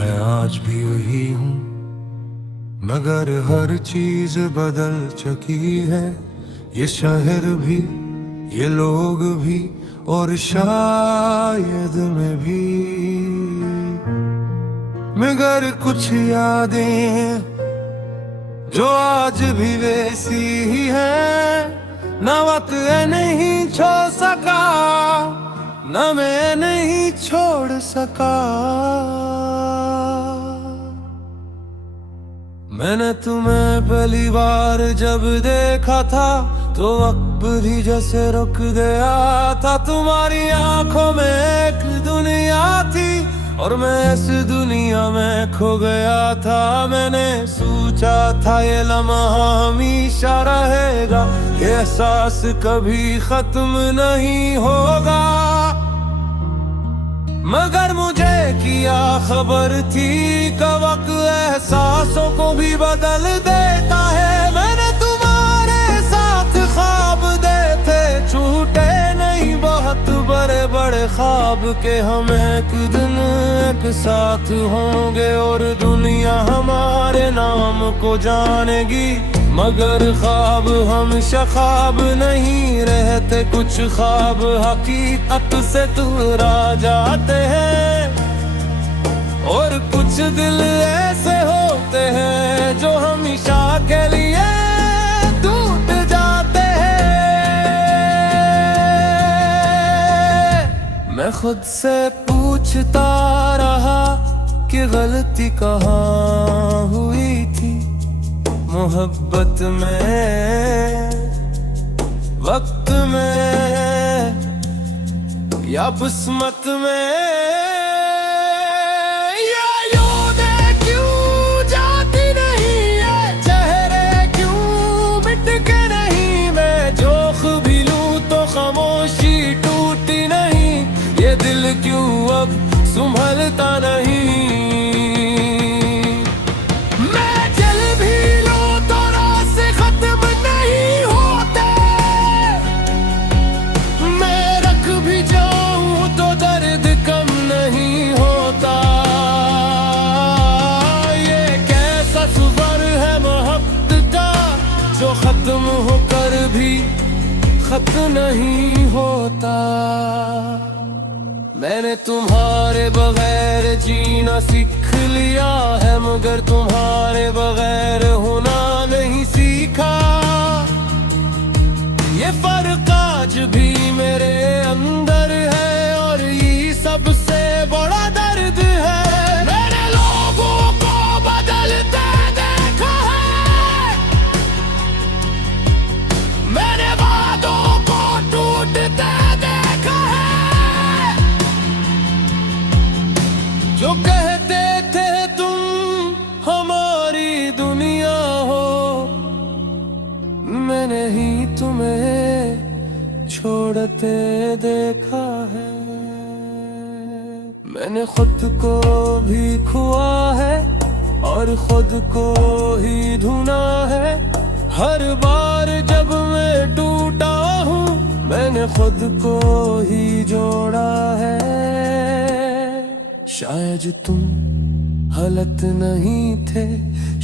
मैं आज भी वही हूँ, मगर हर चीज बदल चुकी है। ये शहर भी, ये लोग भी, और शायद मैं भी। मगर कुछ यादें जो आज भी वैसी ही है, न वक्त नहीं छोड़ सका, न मैं नहीं छोड़ सका। मैंने तुम्हें पहली बार जब देखा था तो वक्त भी जैसे रुक गया था। तुम्हारी आंखों में एक दुनिया थी और मैं इस दुनिया में खो गया था। मैंने सोचा था ये लम्हा हमेशा रहेगा, ये एहसास कभी खत्म नहीं होगा। मगर मुझे क्या खबर थी कि वक्त एहसासों को भी बदल देता है। मैंने तुम्हारे साथ ख्वाब देखे, छूटे नहीं बहुत बड़े बड़े ख्वाब के हम एक दिन एक साथ होंगे और दुनिया हमारे नाम को जानेगी। मगर ख्वाब हमेशा ख्वाब नहीं रहते, कुछ ख्वाब हकीकत से टकरा जाते हैं और कुछ दिल ऐसे होते हैं जो हमेशा के लिए टूट जाते हैं। मैं खुद से पूछता रहा कि गलती कहाँ हुई थी, मोहब्बत में, वक्त में, या किस्मत में। ये यादें क्यों जाती नहीं, ये चेहरे क्यों मिट के नहीं। मैं जोख भी लूं तो खामोशी टूटी नहीं, ये दिल क्यों अब संभलता नहीं। खत्म होकर भी खत्म नहीं होता। मैंने तुम्हारे बगैर जीना सीख लिया है, मगर तुम्हारे बगैर होना नहीं सीखा। ये फर्क आज भी मेरे अंदर है और ये सबसे बड़ा दर्द है। मैंने लोगों को बदलते देखा है, मैंने वादों को टूटते देखा है। जो कहते थे तुम हमारी दुनिया हो, मैंने ही तुम्हें छोड़ते देखा है। मैंने खुद को भी खोआ है और खुद को ही ढूंढा है। हर बार जब मैं टूटा हूँ, मैंने खुद को ही जोड़ा है। शायद तुम हालत नहीं थे,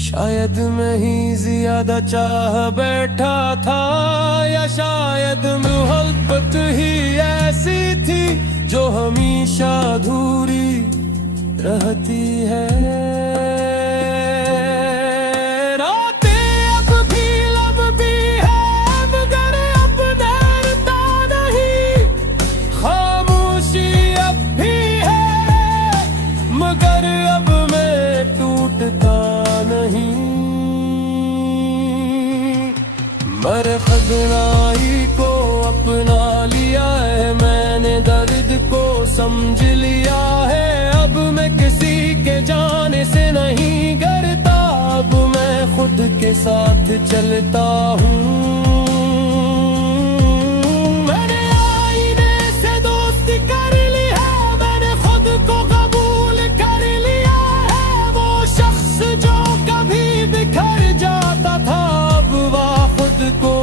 शायद मैं ही ज्यादा चाह बैठा था, या शायद मोहब्बत ही ऐसी थी जो हमेशा अधूरी रहती है। मगर अब मैं टूटता नहीं। मरहबनाई को अपना लिया है, मैंने दर्द को समझ लिया है। अब मैं किसी के जाने से नहीं डरता, अब मैं खुद के साथ चलता हूँ। को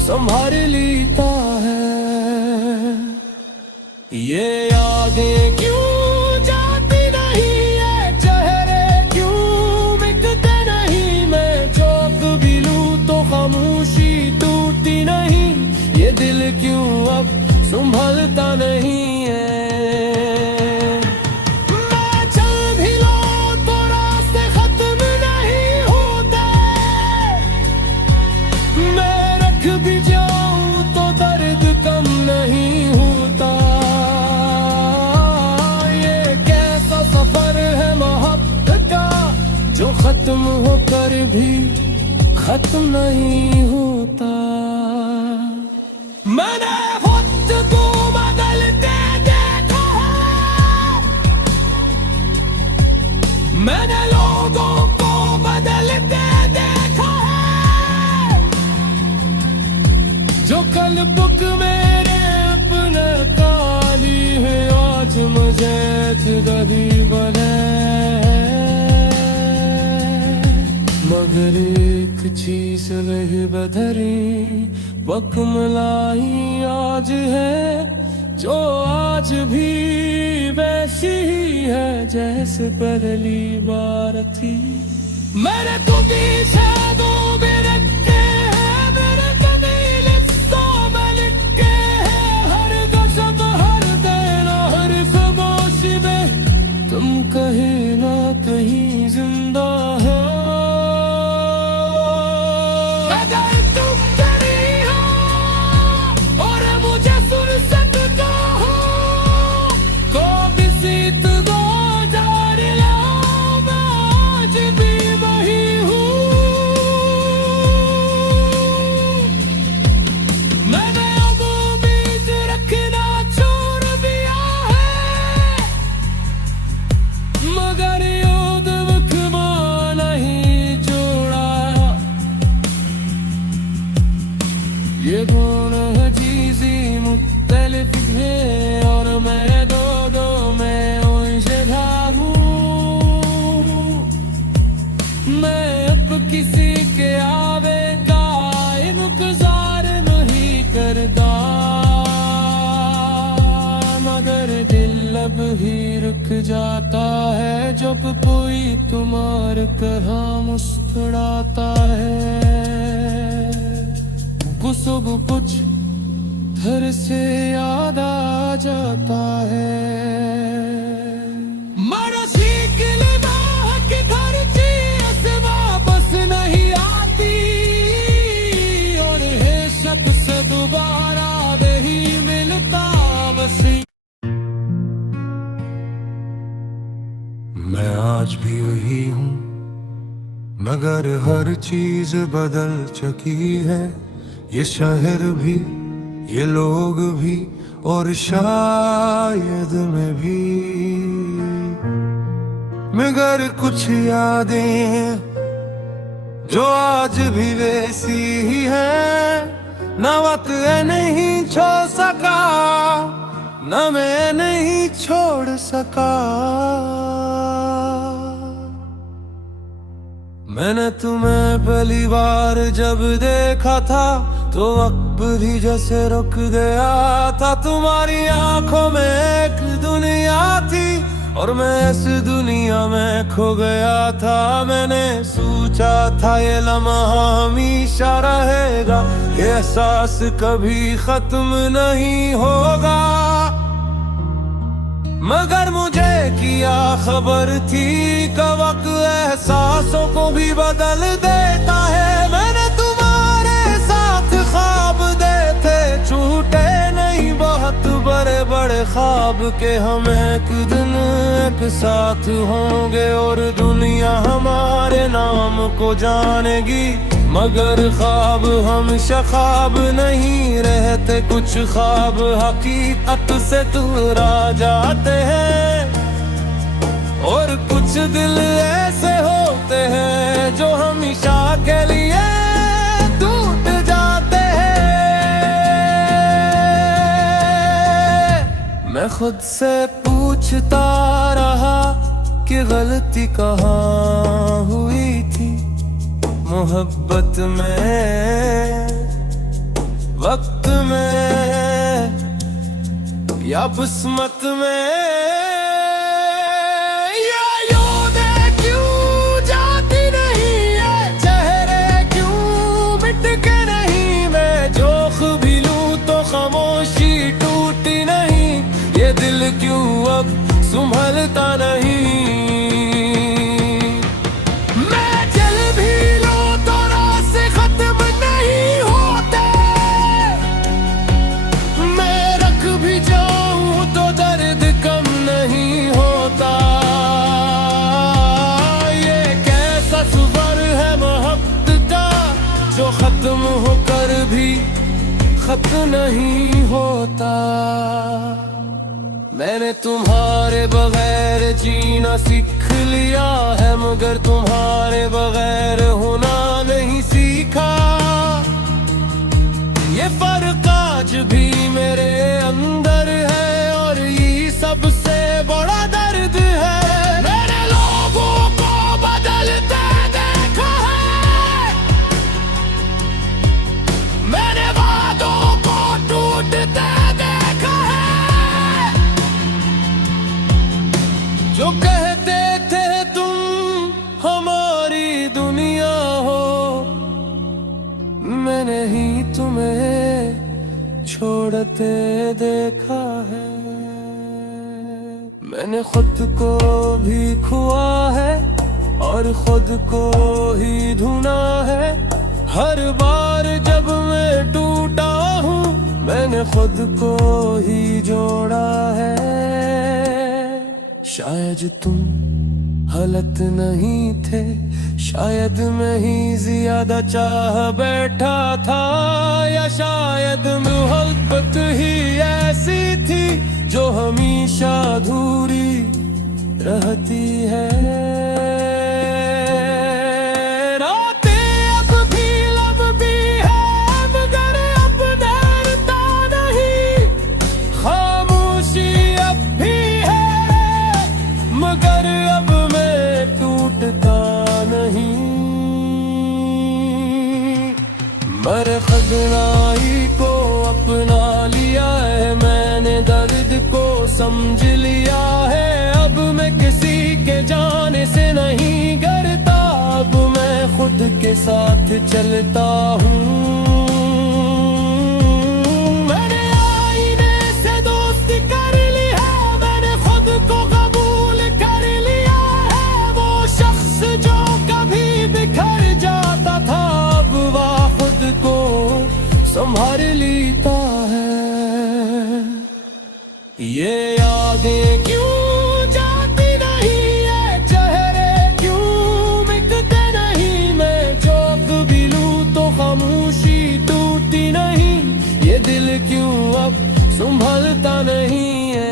संभाल लेता है। ये यादें क्यों जाती नहीं है, क्यों अब संभलता नहीं है। मैं चल भी लूं तो रास्ते खत्म नहीं होते, मैं रख भी जाऊं तो दर्द कम नहीं होता। ये कैसा सफर है मोहब्बत का जो खत्म होकर भी खत्म नहीं होता। मैंने वक्त को बदलते देखा है, मैंने लोगों को बदलते देखा है। जो कल बुक मेरे अपने काली है, आज मुझे गही बने। मगर एक चीज रह बदरी वक्त मलाई आज है, जो आज भी वैसी ही है जैसे पहली बार थी। मैंने तो पीछे दो रखे हैं, मेरे कमीले सौ में लिखे हैं। हर गजब हर दिन हर खामोश में तुम कहीं ना कहीं जिंदा हो। ये दोनों चीज़ें मुख्तलिफ है और मैं दो में उलझा हूँ। मैं अब किसी के आवे का इंतजार नहीं करता, मगर दिल अब ही रुक जाता है जब कोई तुम्हारे तरह मुस्कुराता है। सब कुछ घर से याद आ जाता है। मरा सीख लेना कि घर चीज वापस नहीं आती, और है शक से दोबारा नहीं मिलता बस। मैं आज भी वही हूँ, मगर हर चीज बदल चुकी है। ये शहर भी, ये लोग भी, और शायद मैं भी। मगर कुछ यादें जो आज भी वैसी ही है, न वक्त नहीं छोड़ सका, न मैं नहीं छोड़ सका। मैंने तुम्हें पहली बार जब देखा था तो वक्त भी जैसे रुक गया था। तुम्हारी आंखों में एक दुनिया थी और मैं इस दुनिया में खो गया था। मैंने सोचा था ये लम्हा हमेशा रहेगा, ये एहसास कभी खत्म नहीं होगा। मगर मुझे क्या खबर थी कि वक्त एहसासों को भी बदल देता है। मैंने तुम्हारे साथ ख्वाब देखे, छूटे नहीं बहुत बड़े बड़े ख्वाब के हम एक दिन एक साथ होंगे और दुनिया हमारे नाम को जानेगी। मगर ख्वाब हमेशा ख्वाब नहीं रहते, कुछ ख्वाब हकीकत से दूर आ जाते हैं, और कुछ दिल ऐसे होते हैं जो हमेशा के लिए टूट जाते हैं। मैं खुद से पूछता रहा कि गलती कहाँ हुई थी, मोहब्बत में, वक्त में, या किस्मत में। ये यादें क्यों जाती नहीं है, चेहरे क्यों मिट के नहीं। मैं जोख भी लूं तो ये दिल क्यों अब संभलता नहीं। मैं चल भी लूं तो रास्ते खत्म नहीं होते, मैं रख भी जाऊं तो दर्द कम नहीं होता। ये कैसा सफर है मोहब्बत का जो खत्म होकर भी खत्म नहीं होता। मैंने तुम्हारे बगैर जीना सीख लिया है, मगर तुम्हारे बगैर होना नहीं सीखा। ये फर्क आज भी मेरे अंदर है और ये सबसे बड़ा दर्द है। मैंने लोगों को बदलते देखा है, मैंने वादों को टूटते देखा है। जो कहते थे तुम हमारी दुनिया हो, मैंने ही तुम्हें छोड़ते देखा है। मैंने खुद को भी खोआ है और खुद को ही ढूंढा है। हर बार जब मैं टूटा हूँ मैंने खुद को ही जोड़ा है। शायद तुम हालत नहीं थे, शायद मैं ही ज्यादा चाह बैठा था, या शायद मोहब्बत ही ऐसी थी जो हमेशा अधूरी रहती है। मेरे खजनाई को अपना लिया है, मैंने दर्द को समझ लिया है। अब मैं किसी के जाने से नहीं डरता, अब मैं खुद के साथ चलता हूँ। मैंने आईने से दोस्ती कर ली है, मैंने खुद को कबूल कर लिया है। वो शख्स जो कभी बिखर जाता था अब वह खुद को संभाल लेता है। ये यादें क्यों जाती नहीं, ये चेहरे क्यों मिटते नहीं। मैं चौंक भी लूं तो खामोशी टूटती नहीं। ये दिल क्यों अब संभलता नहीं है।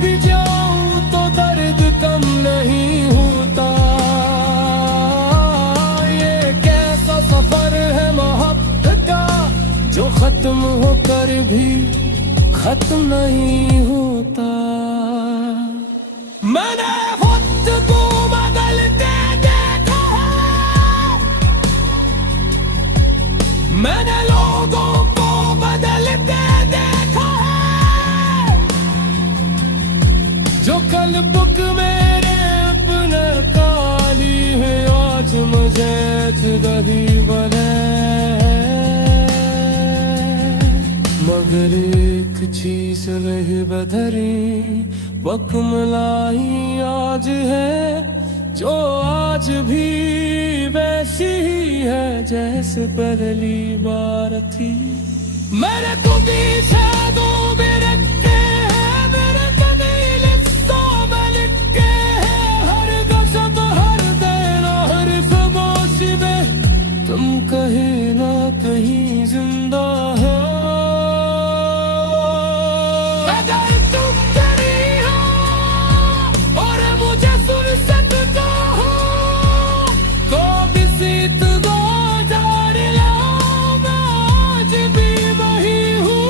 भी जाऊं तो दर्द कम नहीं होता। ये कैसा सफर है मोहब्बत का जो खत्म होकर भी खत्म नहीं होता। मैंने खुद को बदलते देखा है, मैंने लोगों को बदलते देखा है। जो कल बुक मेरे अपने काली है आज मुझे दही बने। मगर एक चीज रही बधरी बकमलाई आज है, जो आज भी वैसी ही है जैसे पहली बार थी। मेरे को पीछे दो मेरे तुम कहीं ना कहीं जिंदा हो। अगर तुम तेरी हो और मुझे फुर्सत का हो तो बिसीत दो जार लाओ। मैं आज भी वही हूँ,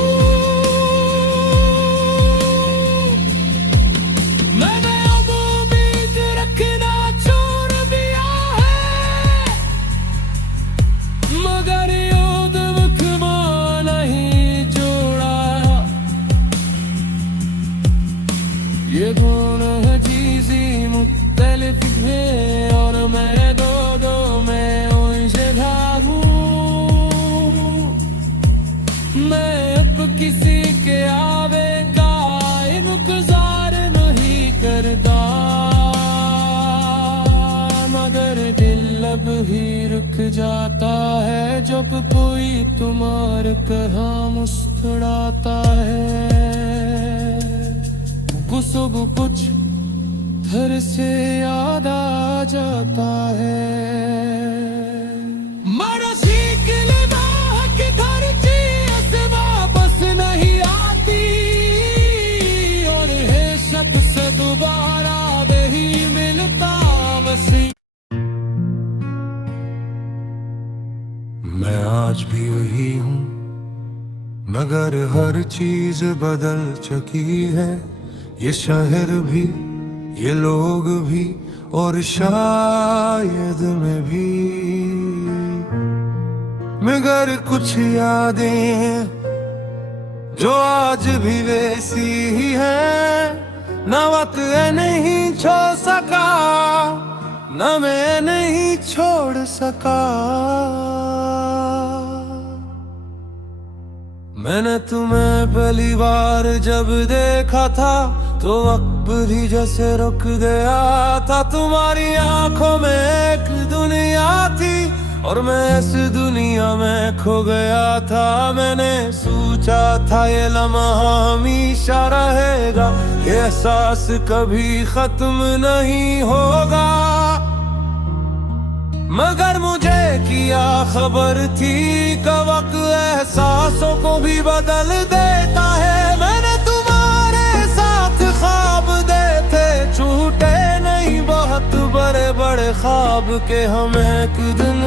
अब ही रुक जाता है जब कोई तुम्हारे कहाँ मुस्कुराता है। सब कुछ घर से याद आ जाता है। मरा सीख लेना कि घर से वापस नहीं आती और है शक से दोबारा नहीं मिलता वसी। मैं आज भी वही हूँ मगर हर चीज बदल चुकी है। ये शहर भी, ये लोग भी और शायद मैं भी, मगर कुछ यादें जो आज भी वैसी ही है। ना वक्त नहीं छोड़ सका, ना मैं नहीं छोड़ सका। मैंने तुम्हें पहली बार जब देखा था तो वक्त भी जैसे रुक गया था। तुम्हारी आंखों में एक दुनिया थी और मैं इस दुनिया में खो गया था। मैंने सोचा था ये लम्हा हमेशा रहेगा, ये एहसास कभी खत्म नहीं होगा। मगर मुझे क्या खबर थी कि वक्त एहसासों को भी बदल देता है। मैंने तुम्हारे साथ ख्वाब देखे, छूटे नहीं बहुत बड़े बड़े ख्वाब के हम एक दिन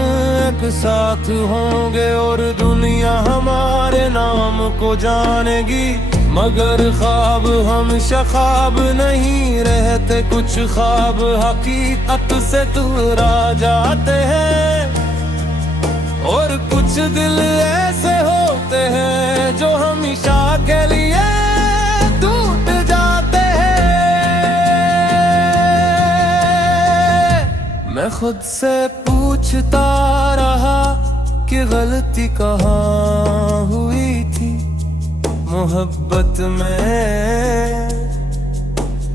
एक साथ होंगे और दुनिया हमारे नाम को जानेगी। मगर ख्वाब हमेशा ख्वाब नहीं रहते, कुछ ख्वाब हकीकत से दूर आ जाते हैं और कुछ दिल ऐसे होते हैं जो हमेशा के लिए टूट जाते हैं। मैं खुद से पूछता रहा कि गलती कहाँ हुई थी, मोहब्बत में,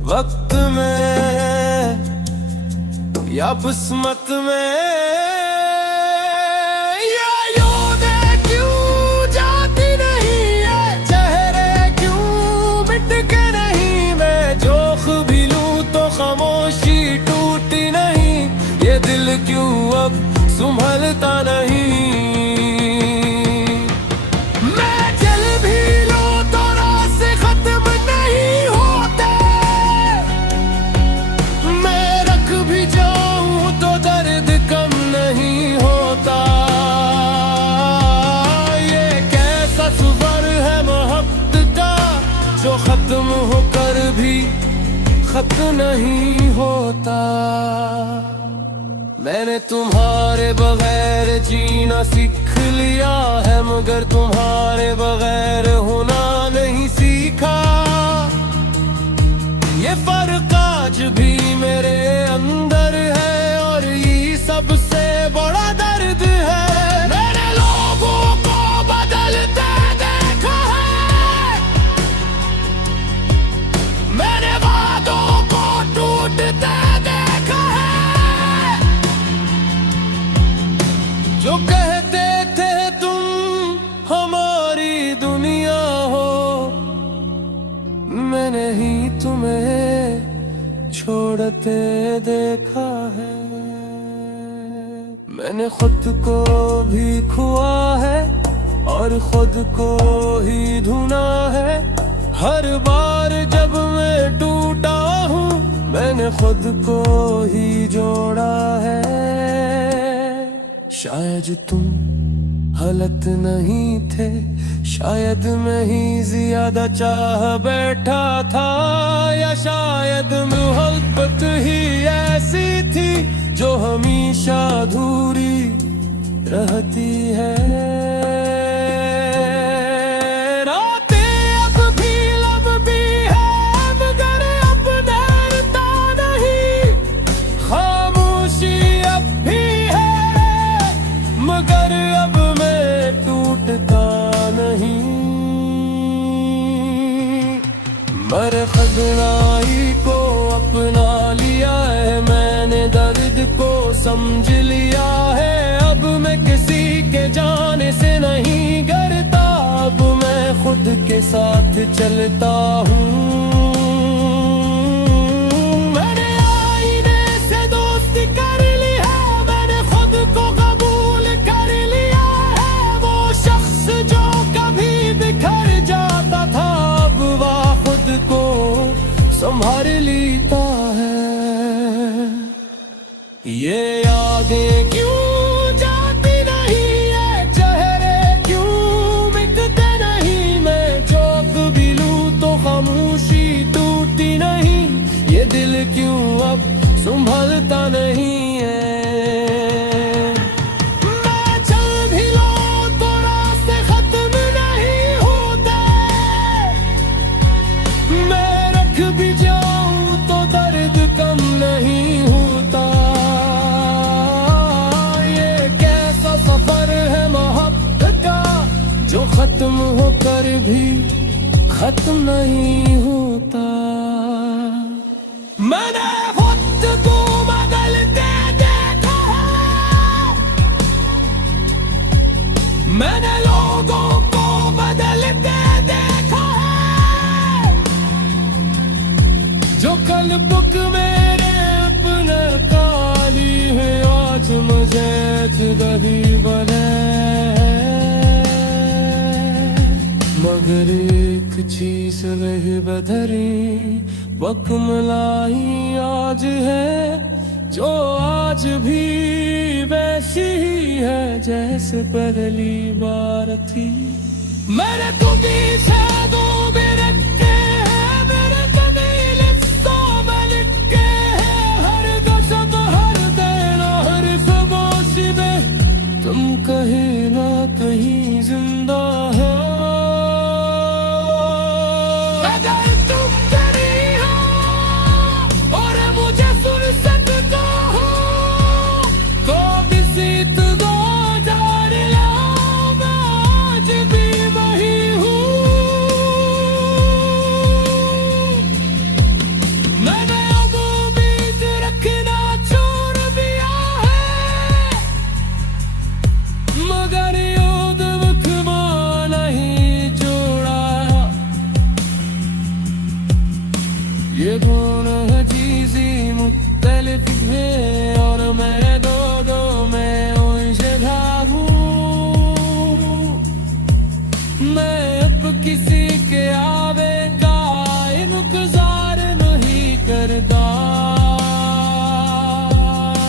वक्त में या किस्मत में। या यादें क्यों जाती नहीं है, चेहरे क्यों मिट के नहीं। मैं जोख भी लूं तो खामोशी टूटी नहीं, ये दिल क्यों अब संभलता नहीं। जो खत्म होकर भी खत्म नहीं होता। मैंने तुम्हारे बगैर जीना सीख लिया है मगर तुम्हारे बगैर होना नहीं सीखा। ये फर्क आज भी मेरे अंदर है और ये सबसे बड़ा दर्द है। मैंने लोगों को बदलते देखा है, मैंने वादों को टूटते देखा है। जो कहते थे तुम हमारी दुनिया हो, मैंने ही तुम्हें छोड़ते देखा है। मैंने खुद को भी खोया है और खुद को ही ढूंढा है। हर बार जब मैं टूटा हूँ मैंने खुद को ही जोड़ा है। शायद तुम हालत नहीं थे, शायद मैं ही ज्यादा चाह बैठा था, या शायद मोहब्बत ही ऐसी थी जो हमेशा अधूरी रहती है। मगर अब मैं टूटता नहीं। मर खगनाई को अपना लिया है मैंने, दर्द को समझ लिया है। अब मैं किसी के जाने से नहीं डरता, अब मैं खुद के साथ चलता हूँ। मैंने आईने से दोस्ती कर ली है, मैंने खुद को कबूल कर लिया है। वो शख्स जो कभी बिखर जाता था, अब वह खुद को संभाल लेता है। ये यादें क्यों जाती नहीं, ये चेहरे क्यों मिटते नहीं। मैं चौंक भी लूं तो खामोशी टूटती नहीं, ये दिल क्यों अब संभलता नहीं है। मैं चल भी लूं तो रास्ते खत्म नहीं होते, मैं रख भी जाऊं तो दर्द कम नहीं होता। सफर है मोहब्बत का, जो खत्म होकर भी खत्म नहीं होता। मैंने वक्त को बदलते देखा है, मैंने लोगों को बदलते देखा है। जो कल बुक मेरे अपने काली है, आज मुझे दही बने। मगर एक चीज रही बदरी, बकमलाई आज है, जो आज भी वैसी ही है जैसे पहली बार थी। मेरे तो पीछे दो मेरे के हैं, मेरे कबील में लिख के हैं। हर गजब हर देना हर खामोशी में तुम कहीं ना कहीं जिंदा हो। अगर तुम तेरी हो और मुझे फुर्सत का हो, तो किसी दो जार लाओ, मैं आज भी वही हूँ। मैंने अब उम्मीद रखना छोड़ दिया है, मगर युद्ध वक्मा नहीं जोड़ा। ये दोनों चीजें मुख्तलिफ है, और मैं दो में उलझा हूँ। मैं अब किसी के आवे का इंतजार नहीं करता,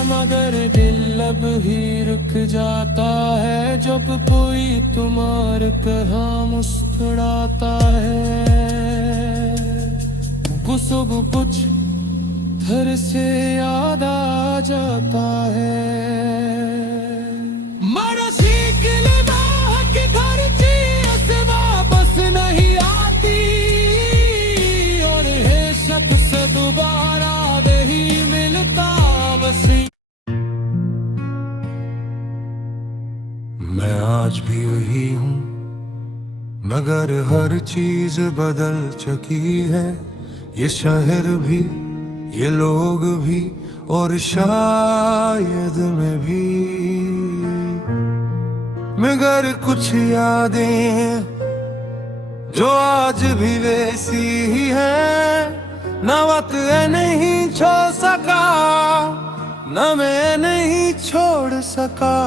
मगर दिल अब ही रुक जाता है जब कोई तुम्हारे तरह मुस्कुराता है। सब कुछ घर से याद आ जाता है। के घर से वापस नहीं आती, और है शक से दोबारा नहीं मिलता बस। मैं आज भी वही हूँ, मगर हर चीज बदल चुकी है। ये शहर भी, ये लोग भी, और शायद मैं भी। मगर कुछ यादें जो आज भी वैसी ही है, न वक्त नहीं छोड़ सका, न मैं नहीं छोड़ सका।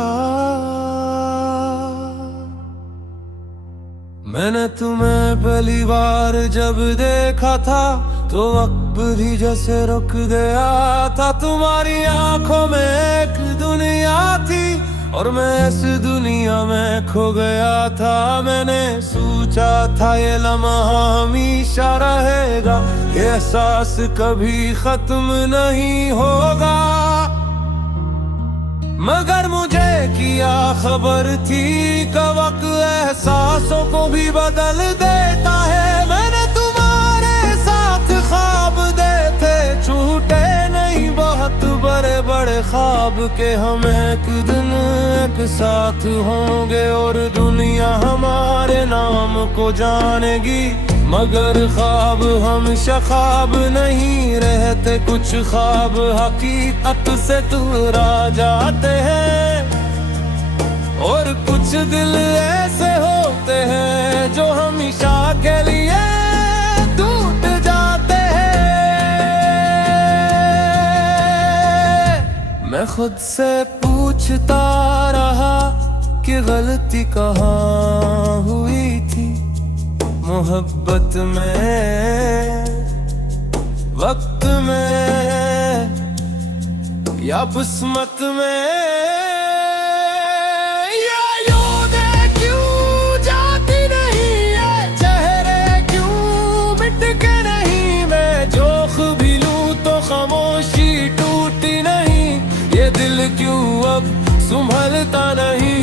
मैंने तुम्हें पहली बार जब देखा था, तो वक्त भी जैसे रुक गया था। तुम्हारी आंखों में एक दुनिया थी, और मैं इस दुनिया में खो गया था। मैंने सोचा था ये लम्हा हमेशा रहेगा, ये एहसास कभी खत्म नहीं होगा। मगर मुझे किया खबर थी कि वक्त एहसासों को भी बदल देता है। मैंने तुम्हारे साथ ख्वाब देखे, छूटे नहीं बहुत बड़े बड़े ख्वाब के। हम एक दिन एक साथ होंगे, और दुनिया हमारे नाम को जानेगी। मगर ख्वाब हमेशा ख्वाब नहीं रहते, कुछ ख्वाब हकीकत से टकरा जाते हैं, और कुछ दिल ऐसे होते हैं जो हमेशा के लिए टूट जाते हैं। मैं खुद से पूछता रहा कि गलती कहाँ हुई थी, मोहब्बत में, वक्त में, या किस्मत में, या यादें क्यों जाती नहीं है, चेहरे क्यों मिट के नहीं, मैं जोख भी लूं तो खामोशी टूटी नहीं, ये दिल क्यों अब संभलता नहीं।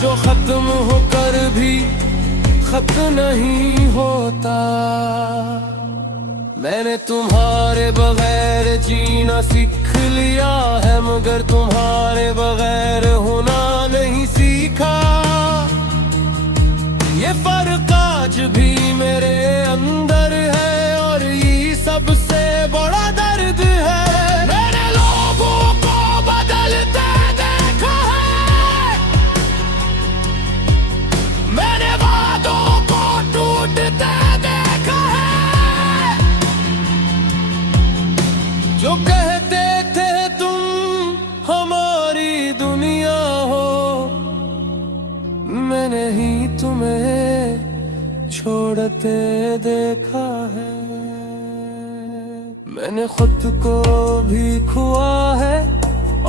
जो खत्म होकर भी खत्म नहीं होता। मैंने तुम्हारे बगैर जीना सीख लिया है, मगर तुम्हारे बगैर होना नहीं सीखा। ये फर्क आज भी मेरे अंदर है, और ये सबसे बड़ा दर्द है। मैंने लोगों को बदलते देखा है, मैंने वादों को टूटते देखा है। जो कहते थे तुम हमारी दुनिया हो, मैंने ही तुम्हें छोड़ते देखा है। मैंने खुद को भी खोया है,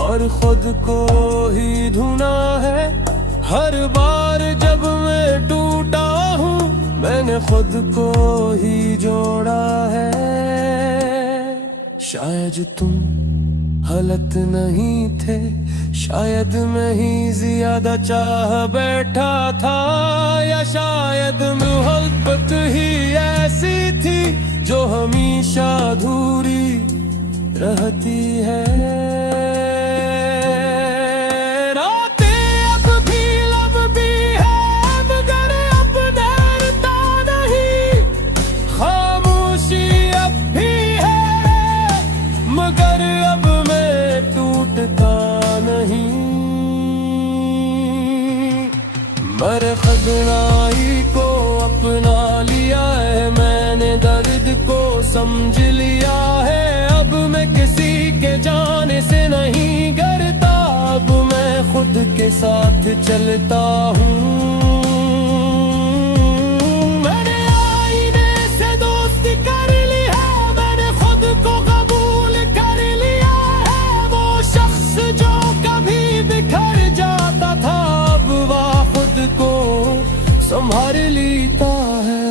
और खुद को ही ढूंढा है। हर बार जब मैं टूटा हूँ, मैंने खुद को ही जोड़ा है। शायद तुम हालत नहीं थे, शायद मैं ही ज्यादा चाह बैठा था, या शायद मोहब्बत ही ऐसी थी जो हमेशा अधूरी रहती है। मगर अब मैं टूटता नहीं। मरहदनाई को अपना लिया है, मैंने दर्द को समझ लिया है। अब मैं किसी के जाने से नहीं डरता, अब मैं खुद के साथ चलता हूँ। संभाल लेता है।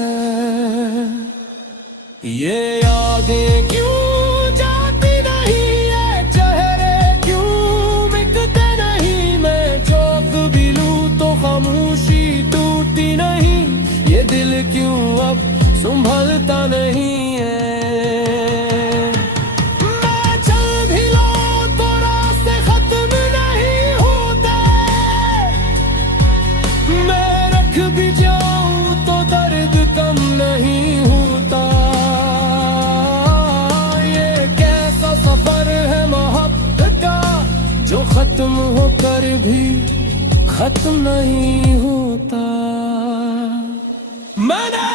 ये यादें क्यों जाती नहीं है, चेहरे क्यों मिटते नहीं, मैं चौक भी लूं तो खामोशी टूटती नहीं, ये दिल क्यों अब संभलता नहीं है। भी जाऊं तो दर्द कम नहीं होता। ये कैसा सफर है मोहब्बत का, जो खत्म होकर भी खत्म नहीं होता। मैंने